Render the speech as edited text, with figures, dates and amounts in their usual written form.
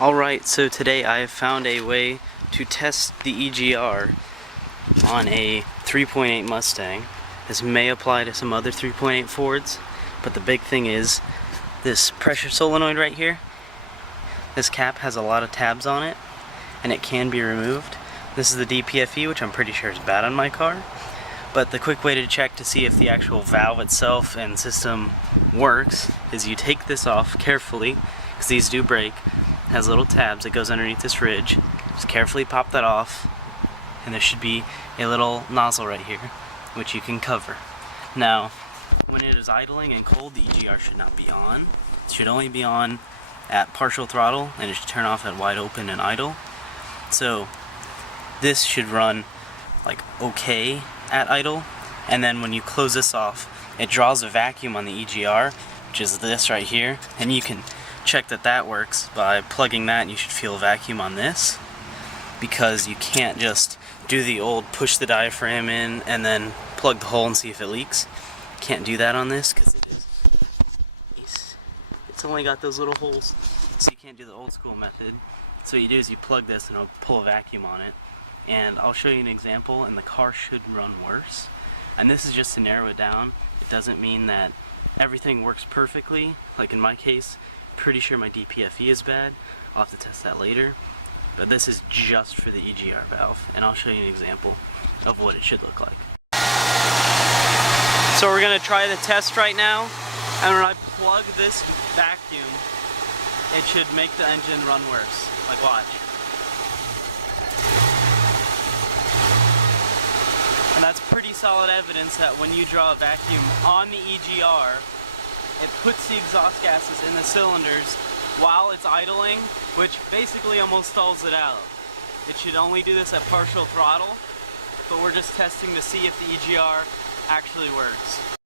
Alright, so today I have found a way to test the EGR on a 3.8 Mustang. This may apply to some other 3.8 Fords, but the big thing is this pressure solenoid right here. This cap has a lot of tabs on it, and it can be removed. This is the DPFE, which I'm pretty sure is bad on my car. But the quick way to check to see if the actual valve itself and system works is you take this off carefully, because these do break. It has little tabs that goes underneath this ridge. Just carefully pop that off, and there should be a little nozzle right here, which you can cover. Now, when it is idling and cold, the EGR should not be on. It should only be on at partial throttle, and it should turn off at wide open and idle. So this should run like okay at idle, and then when you close this off, it draws a vacuum on the EGR, which is this right here, and you can check that that works by plugging that, and you should feel a vacuum on this, because you can't just do the old push the diaphragm in and then plug the hole and see if it leaks. You can't do that on this because it's only got those little holes, so you can't do the old school method. So what you do is you plug this and it'll pull a vacuum on it, and I'll show you an example, and the car should run worse. And this is just to narrow it down. It doesn't mean that everything works perfectly. Like in my case, pretty sure my DPFE is bad. I'll have to test that later. But this is just for the EGR valve, and I'll show you an example of what it should look like. So we're gonna try the test right now, and when I plug this vacuum, it should make the engine run worse. Like, watch. And that's pretty solid evidence that when you draw a vacuum on the EGR, it puts the exhaust gases in the cylinders while it's idling, which basically almost stalls it out. It should only do this at partial throttle, but we're just testing to see if the EGR actually works.